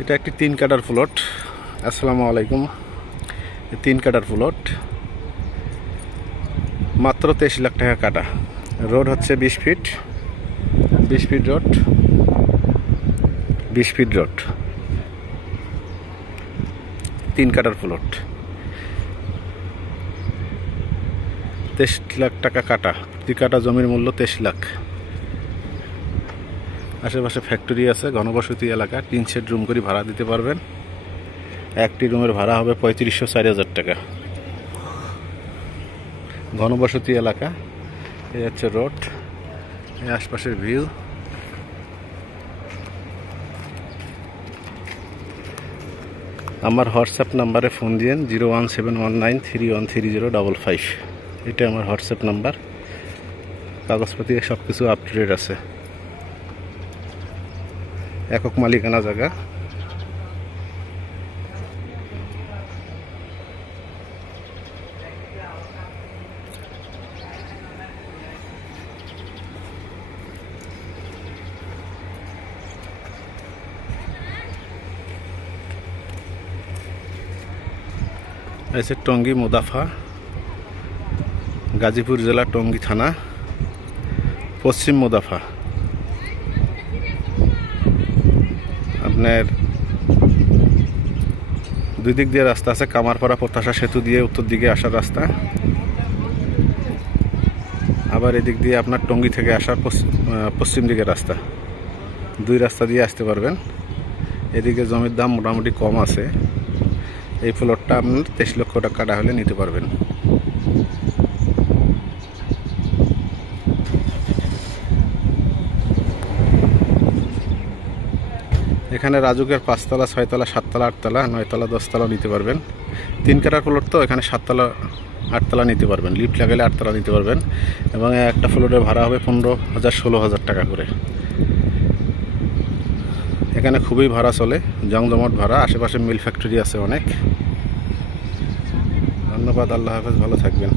এটা একটি 3 কাটার প্লট। আসসালামু আলাইকুম। 3 কাটার প্লট, মাত্র 23 লাখ টাকা কাটা। রোড হচ্ছে 20 feet, 20 feet road, 20 feet road. 3 কাটার প্লট, 23 লাখ টাকা কাটা। প্রতি কাটা জমির মূল্য 23 লাখ। আশেপাশে ফ্যাক্টরি আছে, ঘনবসতি এলাকা। 3 সেট রুম করে ভাড়া দিতে পারবেন। একটি রুমের ভাড়া হবে 3500-4000 টাকা। ঘনবসতি এলাকা। এই হচ্ছে রোড, এই আশপাশের ভিউ। আমার হোয়াটসঅ্যাপ নাম্বারে ফোন দিয়েন 01719313055। এটা আমার হোয়াটসঅ্যাপ নাম্বার। কাগজপাতি সব কিছু আপ টু ডেট আছে। একক মালিকানা জায়গা। ऐसे टंगी मुदाफा, गाजीपुर जिला टंगी थाना, पश्चिम मुदाफा। আপনার দুই দিক দিয়ে রাস্তা আছে। কামারপাড়া প্রত্যাশা সেতু দিয়ে উত্তর দিকে আসার রাস্তা, আবার এদিক দিয়ে আপনার টঙ্গী থেকে আসার পশ্চিম দিকে রাস্তা। দুই রাস্তা দিয়ে আসতে পারবেন। এদিকে জমির দাম মোটামুটি কম আছে। এই প্লটটা আপনার 23 লক্ষ টাকা কাটা হলে নিতে পারবেন। এখানে রাজুকের 5 তলা, 6 তলা, 7 তলা, 8 তলা, 9 তলা, 10 তলা নিতে পারবেন। 3 কাটার প্লট তো এখানে 7 তলা, 8 তলা নিতে পারবেন। লিফট লাগালে 8 তলা নিতে পারবেন। এবং একটা প্লটের ভাড়া হবে 15,000-16,000 টাকা করে। এখানে খুবই ভাড়া চলে, জমজমাট ভাড়া। আশেপাশে মিল ফ্যাক্টরি আছে অনেক। ধন্যবাদ। আল্লাহ হাফেজ, ভালো থাকবেন।